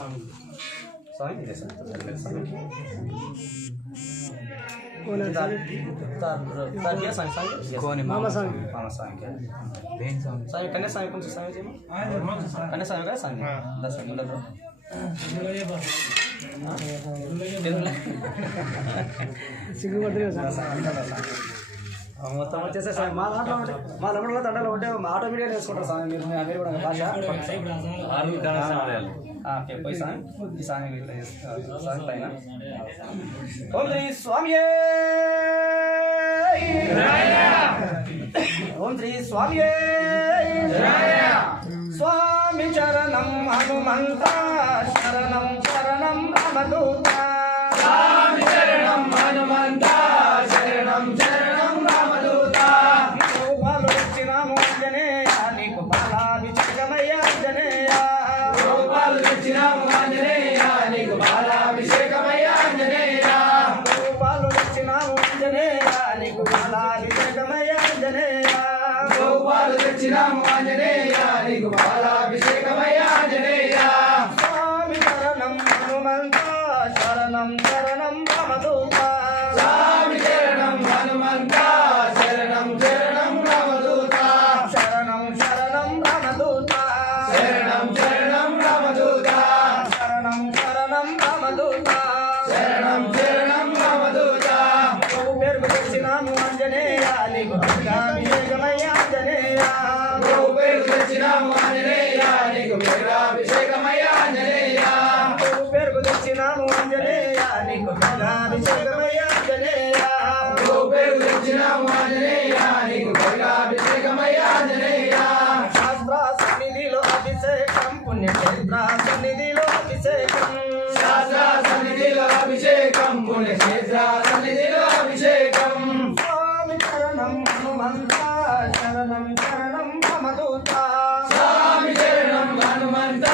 स्वामी दे स्वामी कौन है तार क्या स्वामी कौन है मामा स्वामी क्या बहन स्वामी कन्या स्वामी कौन सा स्वामी जी कन्या स्वामी का स्वामी 10 मिनट लो మొత్తం వచ్చేసే స్వామి మా దాంట్లో ఉంటే మా లెమన్లో దండలు ఉంటే ఆటోమేటిక్గా వేసుకుంటారు స్వామి మీరు కూడా భాష ఓకే పోయి స్వామి ఈ స్వామి ఇట్లా స్వామి పైన ఓం శ్రీ స్వామి ఓం శ్రీ స్వామి స్వామి చరణం హనుమంత శరణం శరణం రామదూత స్వామి శరణం హనుమంత శరణం శరణం రామదూత గోపాలు వచ్చినాము ఆంజనేయ నీకు బాలాభిషేకమయ్య ఆంజనేయ గోపాలు వచ్చినాము ఆంజనేయ నీకు బాలాభిషేకమయ్య ఆంజనేయ గోపాలు వచ్చినాము ఆంజనేయ నీకు బాలాభిషేకమయ్య ఆంజనేయ గోపాలు వచ్చినాము ఆంజనేయ నీకు బాలాభిషేకమయ్య ఆంజనేయ స్వామి శరణం హనుమంత శరణం శరణం రామదూత స్వామి శరణం హనుమంత శరణం శరణం రామదూత శరణం శరణం రామదూత శరణం శరణం రామదూత శరణం శరణం రామదూత శరణం శరణం రామదూత ప్రభు పేరుకు తెచ్చినాము ఆంజనేయ నీకు బాలాభిషేకమయ్య ఆంజనేయ ప్రభు పేరుకు తెచ్చినాము ఆంజనేయ నీకు బాలాభిషేకమయ్య ఆంజనేయ ప్రభు పేరుకు తెచ్చినాము ఆంజనేయ నీకు బాలాభిషేకమయ్య ఆంజనేయ ప్రభు పేరుకు తెచ్చినాము ఆంజనేయ నీకు బాలాభిషేకమయ్య ఆంజనేయ శాస్త్ర సన్నిధిలో అభిషేకం పుణ్యక్షేత్ర సన్నిధిలో అభిషేకం శాస్త్ర సన్నిధిలో అభిషేకం పుణ్యక్షేత్ర సన్నిధిలో అభిషేకం స్వామి శరణం హనుమంత శరణం శరణం రామదూత స్వామి శరణం హనుమంత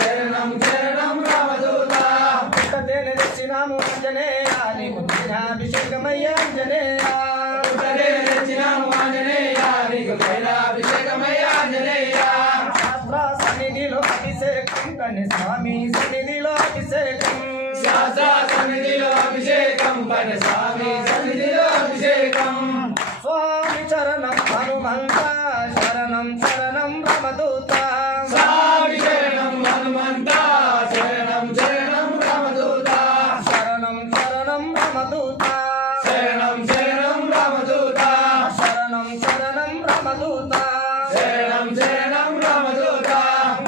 శరణం శరణం రామదూత పుట్టదేని తెచ్చినాము ఆంజనేయ నీకు బాలాభిషేకమయ్య ఆంజనేయ పుట్టదేని తెచ్చినాము ఆంజనేయ నీకు బాలాభిషేకమయ్య ఆంజనేయ శాస్త్ర సన్నిధిలో అభిషేకం కన్య స్వామి సన్నిధిలో అభిషేకం శాస్త్ర సన్నిధిలో అభిషేకం కన్య స్వామి సన్నిధిలో అభిషేకం స్వామి చరణం హనుమంత శరణం శరణం రామదూత స్వామి శరణం హనుమంత శరణం శరణం రామదూత శరణం శరణం రామదూత శరణం శరణం రామదూత శరణం శరణం రామదూత శరణం శరణం రామదూత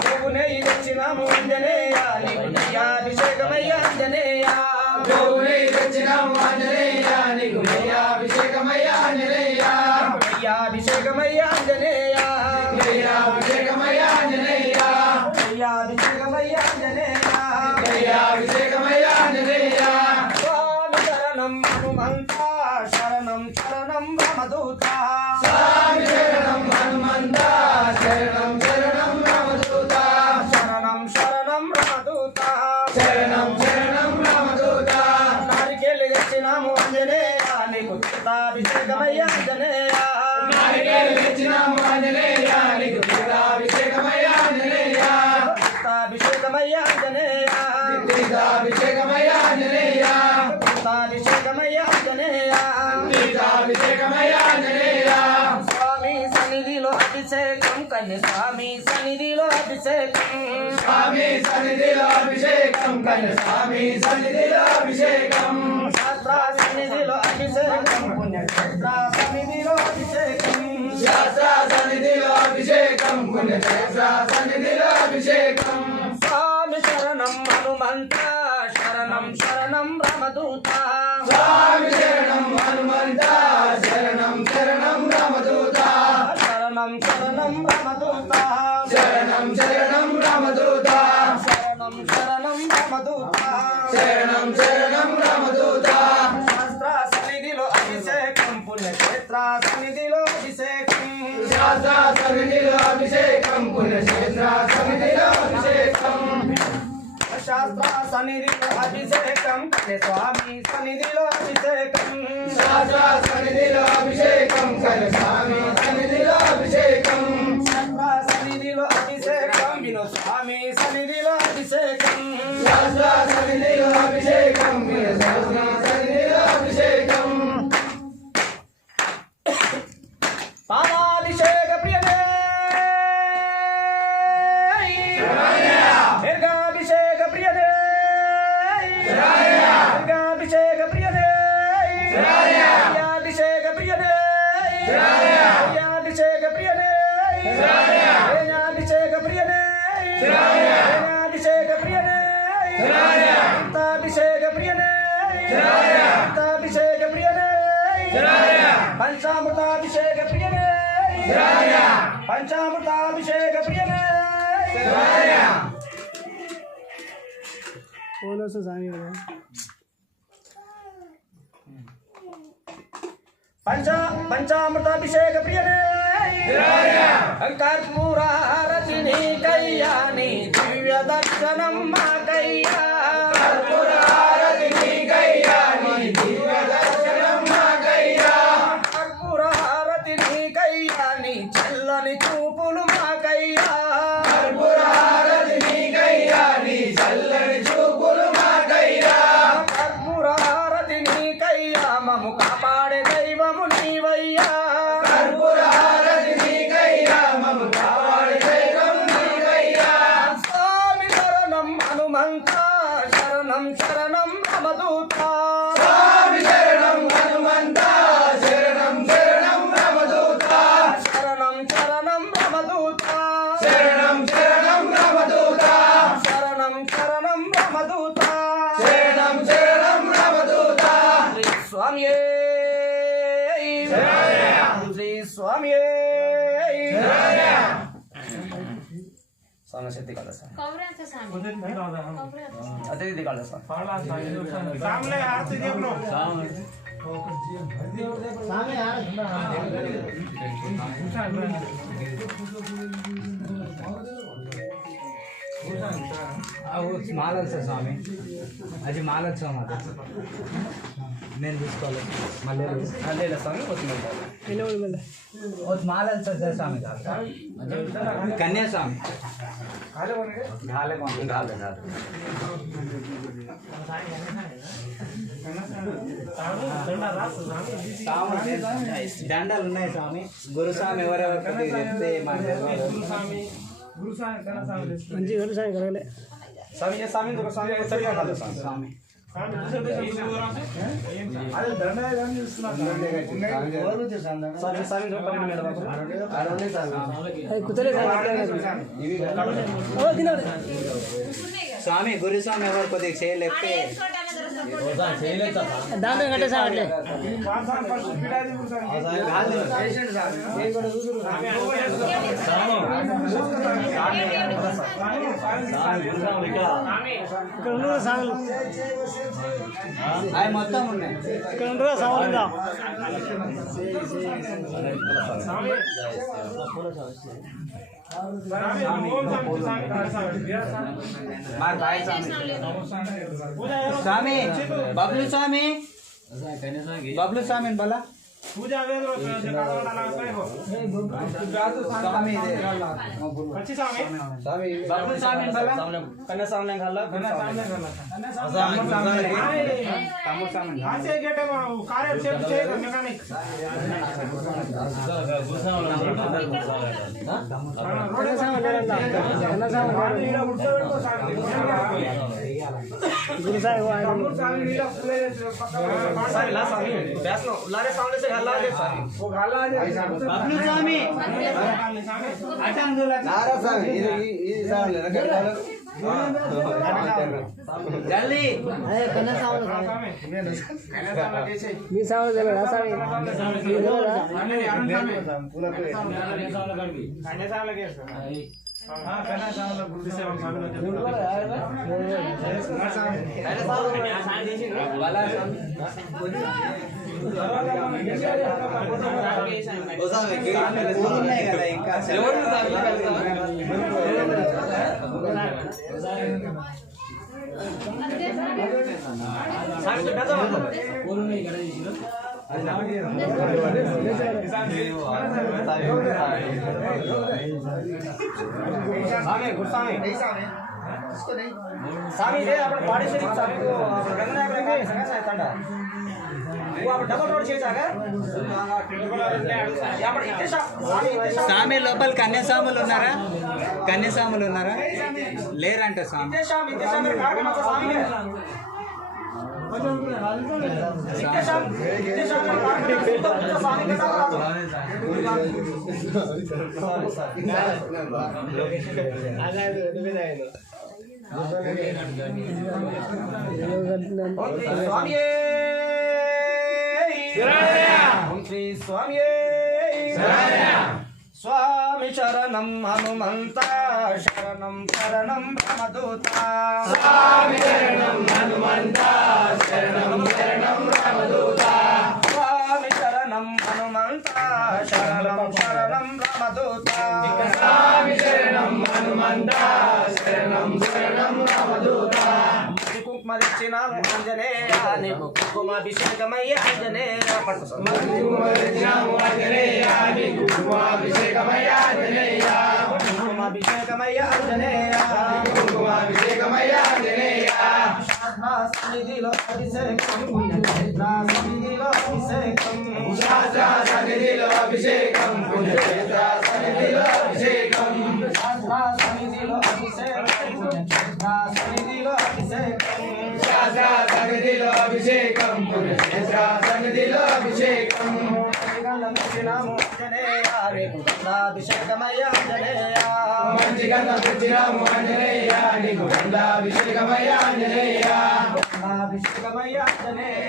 ప్రభునే తెచ్చినాము ఆంజనేయ నీకు అభిషేకమయ్య ఆంజనేయ ప్రభునే తెచ్చినాము ఆంజనేయ నీకు అభిషేకమయ్య ఆంజనేయ అభిషేకమయ్య ఆంజనేయ అభిషేకమయ్య ఆంజనేయ అభిషేకమయ్య ఆంజనేయ అభిషేకమయ్య ఆంజనేయ స్వామి శరణం హనుమంత శరణం శరణం రామదూత స్వామి శరణం హనుమంత శరణం శరణం రామదూత శరణం శరణం రామదూత శరణం శరణం రామదూత నారికేళ్ళు తెచ్చినాము ఆంజనేయ నీకు అభిషేకమయ్య ఆంజనేయ నారికేళ్ళు తెచ్చినాము ఆంజనేయ నీకు అభిషేకమయ్య ఆంజనేయ అభిషేకమయ్య ఆంజనేయ అభిషేకమయ్య ఆంజనేయ అభిషేకమయ్య ఆంజనేయ అభిషేకమయ్య ఆంజనేయ స్వామి సన్నిధిలో అభిషేకం కన్య స్వామి సన్నిధిలో అభిషేకం స్వామి సన్నిధిలో అభిషేకం కన్య స్వామి సన్నిధిలో అభిషేకం శాస్త్ర సన్నిధిలో అభిషేకం పుణ్యక్షేత్ర సన్నిధిలో అభిషేకం శాస్త్ర సన్నిధిలో అభిషేకం పుణ్యక్షేత్ర సన్నిధిలో అభిషేకం స్వామి శరణం హనుమంత శరణం శరణం రామదూత స్వామి శరణం హనుమంత శరణం శరణం రామదూత శరణం శరణం రామదూత శరణం శరణం రామదూత శరణం శరణం రామదూత శరణం శరణం రామదూత శాస్త్ర సన్నిధిలో అభిషేకం పుణ్యక్షేత్ర సన్నిధిలో అభిషేకం శాస్త్ర సన్నిధిలో అభిషేకం పుణ్యక్షేత్ర సన్నిధిలో అభిషేకం శాస్త్ర సన్నిధిలో అభిషేకం కన్య స్వామి సన్నిధిలో అభిషేకం శాస్త్ర సన్నిధిలో అభిషేకం కన్య స్వామి సన్నిధిలో అభిషేకం శాస్త్ర సన్నిధిలో అభిషేకం విను స్వామి సన్నిధిలో అభిషేకం పాదాభిషేక ప్రియనే దీర్ఘాభిషేక ప్రియనే దీర్ఘాభిషేక ప్రియనే అభిషేక ప్రియనే అభిషేక ప్రియనే అభిషేక ప్రియనే అభిషేక ప్రియనే అభిషేక ప్రియనే అభిషేక ప్రియనే పంచామృతాభిషేక ప్రియనే పంచామృతాభిషేక ప్రియనే పంచామృతాభిషేక ప్రియనే కర్పూరారతిని కయ్యాని దివ్య దర్శనం మా కయ్యా కర్పూరారతిని కయ్యాని దివ్య దర్శనం మా కయ్యా కర్పూరారతిని కయ్యాని చల్లని చూపులు మా కయ్యా కర్పూరారతిని కయ్యాని చల్లని చూపులు మా కయ్యా కర్పూరారతిని కయ్యా మము కాపాడే దైవము నీవయ్యా కర్పూరారతిని కయ్యా మము కాపాడే దైవము నీవయ్యా స్వామి శరణం హనుమంత శరణం శరణం రమదూత స్వామి శరణం హనుమంత శరణం శరణం రమదూత శరణం శరణం రమదూత శరణం శరణం రమదూత శరణం శరణం రమదూత శరణం శరణం రమదూత శ్రీ స్వామియే శ్రీ స్వామియే సమశక్తి కదా సార్ అదే ఇది కాదు సార్ सामने हाथ से देख लो మాలలు సార్ స్వామి అది మాలలు స్వామి అది నేను తీసుకోవాలి మళ్ళీ అదే స్వామి వస్తుంది మాలలు సార్ స్వామి కన్యా స్వామి దండాలు ఉన్నాయి స్వామి గురుస్వామి ఎవరెవరికి చెప్తే మంచి గురుస్వామి కలగలే స్వామి స్వామి గురుస్వామి సరిగా కాదు స్వామి స్వామి గురుస్వామి ఎవరు కొద్దిగా చేయలేకపోతే దాంట్లో కట్టేసాట్లే ఇక్కడ ఉండరు సాగులు అవి మొత్తం ఉన్నాయి ఇక్కడ ఉండరు సాగులు స్వామి బబ్లు స్వామి బబ్లు స్వామి బలా पूजा वेद रो से काला डाला कहो స్వామి अच्छी सामने స్వామి బబ్లు స్వామి బలా కన్న సామనే ఖాలా कन्ना सामने करना తమ్ముడు స్వామి हां से गेट कार्य से मैकेनिक జల్దీ మీ సాగులు తెలియదా సామి ఉన్నాయి కదా ఇంకా स्वामी है अपना पाड़ी से स्वामी को गंगा गंगा संग से तंडा वो आप डबल रोड చేసా का यहां पर इतने స్వామి లోపల కన్యాస్వాములు ఉన్నారా? కన్యాస్వాములు ఉన్నారా? లేరంట స్వామి. इतने शाम कार्यक्रम का स्वामी है इतने शाम कार्यक्रम स्वामी के साथ स्वामी श्री स्वामी स्वामी शरणं हनुमंत शरणं शरणं रामदूता स्वामी शरणं हनुमंत शरणं शरणं रामदूता स्वामी शरणं हनुमंत शरणं शरणं रामदूता स्वामी शरणं हनुमंत शरणं शरणं रामदूता कुंकुमदिచ్చినాము ఆంజనేయ నీకు కుంకుమాభిషేకమయ్య ఆంజనేయ పట్టు కుకుంకుమాభిషేకమయ్య ఆంజనేయ నీకు కుంకుమాభిషేకమయ్య ఆంజనేయ కుంకుమాభిషేకమయ్య ఆంజనేయ కుంకుమాభిషేకమయ్య ఆంజనేయ శాస్త్ర సన్నిధిలో అభిషేకం పుణ్యక్షేత్ర సన్నిధిలో అభిషేకం శాస్త్ర సన్నిధిలో అభిషేకం పుణ్యక్షేత్ర సన్నిధిలో అభిషేకం శాస్త్ర సన్నిధిలో అభిషేకం పుణ్యక్షేత్ర సన్నిధిలో అభిషేకం శాస్త్ర సన్నిధిలో అభిషేకం పుణ్యక్షేత్ర సన్నిధిలో అభిషేకం గంధమిచ్చినాము ఆంజనేయ నీకు గంధాభిషేకమయ్య ఆంజనేయ మంచి గంధమిచ్చినాము ఆంజనేయ నీకు గంధాభిషేకమయ్య ఆంజనేయ గంధాభిషేకమయ్య ఆంజనేయ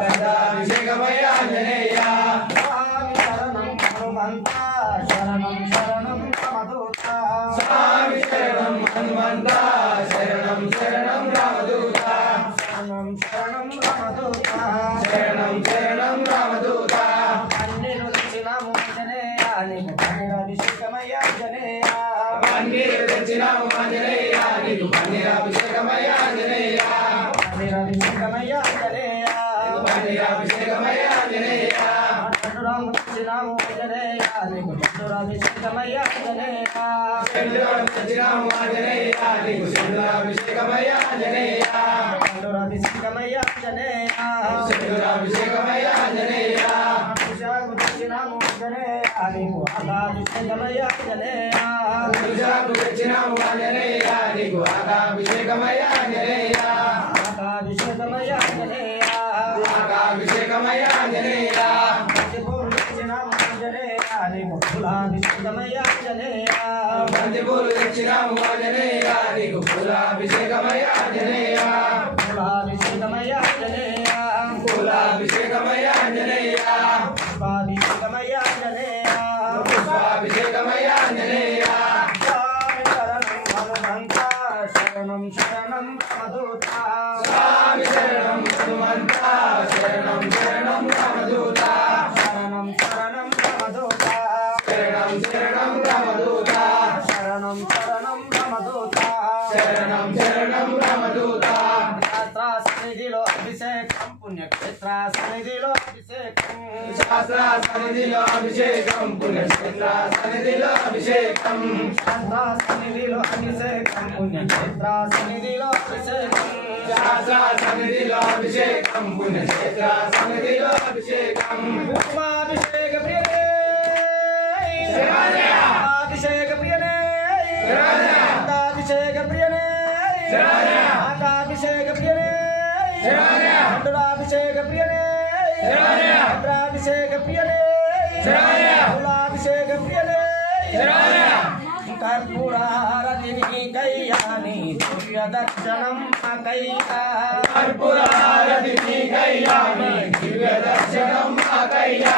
గంధాభిషేకమయ్య ఆంజనేయ స్వామి శరణం హనుమంత శరణం శరణం రామదూత స్వామి శరణం హనుమంత శరణం శరణం రామదూత శరణం శరణం రామదూత శరణం శరణం రామదూత పన్నీరు తెచ్చినాము ఆంజనేయ నీకు పన్నీరాభిషేకమయ్య ఆంజనేయ పన్నీరు తెచ్చినాము ఆంజనేయ నీకు పన్నీరాభిషేకమయ్య ఆంజనేయ పన్నీరాభిషేకమయ్య ఆంజనేయ పన్నీరాభిషేకమయ్య ఆంజనేయ పండురాము తెచ్చినాము ఆంజనేయ నీకు పండురాభిషేకమయ్య ఆంజనేయ పండురాము తెచ్చినాము ఆంజనేయ నీకు పండురాభిషేకమయ్య ఆంజనేయ పండురాభిషేకమయ్య ఆంజనేయ పండురాభిషేకమయ్య ఆంజనేయ పూజకు తెచ్చినాము ఆంజనేయ నీకు ఆకాభిషేకమయ్య ఆంజనేయ పూజకు తెచ్చినాము ఆంజనేయ నీకు ఆకాభిషేకమయ్య ఆంజనేయ ఆకాభిషేకమయ్య ఆంజనేయ ఆకాభిషేకమయ్య ఆంజనేయ బంతిపూలు తెచ్చినాము ఆంజనేయ నీకు ఫులాభిషేకమయ్య ఆంజనేయ బంతిపూలు తెచ్చినాము ఆంజనేయ నీకు ఫులాభిషేకమయ్య ఆంజనేయ ఫులాభిషేకమయ్య ఆంజనేయ ఫులాభిషేకమయ్య ఆంజనేయ పుష్పాభిషేకమయ్య ఆంజనేయ పుష్పాభిషేకమయ్య ఆంజనేయ స్వామి శరణం హనుమంత శరణం శరణం రామదూత స్వామి శరణం హనుమంత శరణం శరణం రామదూత శరణం శరణం రామదూత శరణం శరణం రామదూత శరణం శరణం రామదూత శరణం శరణం రామదూత శాస్త్ర సన్నిధిలో అభిషేకం పుణ్యక్షేత్ర సన్నిధిలో అభిషేకం శాస్త్ర సన్నిధిలో అభిషేకం పుణ్యక్షేత్ర సన్నిధిలో అభిషేకం శాస్త్ర సన్నిధిలో అభిషేకం పుణ్యక్షేత్ర సన్నిధిలో అభిషేకం శాస్త్ర సన్నిధిలో అభిషేకం పుణ్యక్షేత్ర సన్నిధిలో అభిషేకం కుమాభిషేక ప్రియనే అభిషేక ప్రియనే అభిషేక ప్రియనే అభిషేక ప్రియనే అభిషేక ప్రియనే అభిషేక ప్రియనే కులాభిషేక ప్రియనే కర్పూరారతిని కయ్యాని దివ్య దర్శనం అకయ్యా కర్పూరారతిని కయ్యాని దివ్య దర్శనం అకయ్యా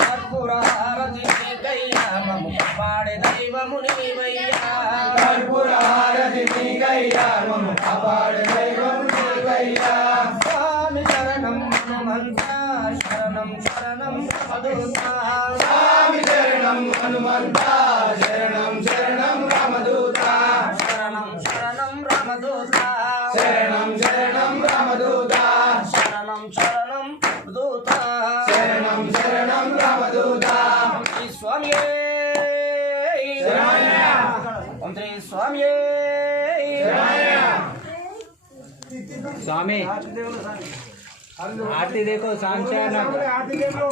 కర్పూరారతిని కయ్యా మము కాపాడే దైవముని నీవయ్యా కర్పూరారతిని కయ్యా మము కాపాడే దైవముని నీవయ్యా స్వామి శరణం హనుమంత శరణం శరణం రామదూత స్వామి శరణం హనుమంత శరణం శరణం రామదూత శరణం శరణం రామదూత శరణం శరణం రామదూత శరణం శరణం దూత स्वामी आरती देखो शाम से ना आरती देख लो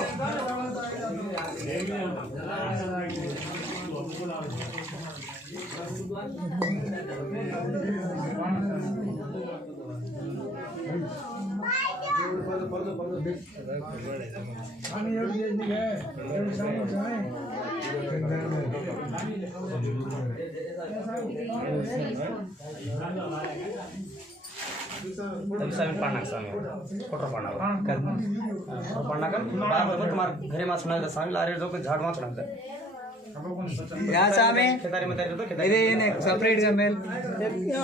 तुम्हारे घरे में सुना स्वामी ला रहे जो झाड़ मार चढ़ा यहाँ स्वामी खेतारी में तो इधे ये सेपरेट का मेल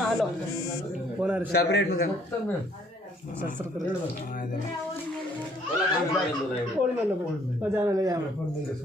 हेलो सेपरेट होगा ले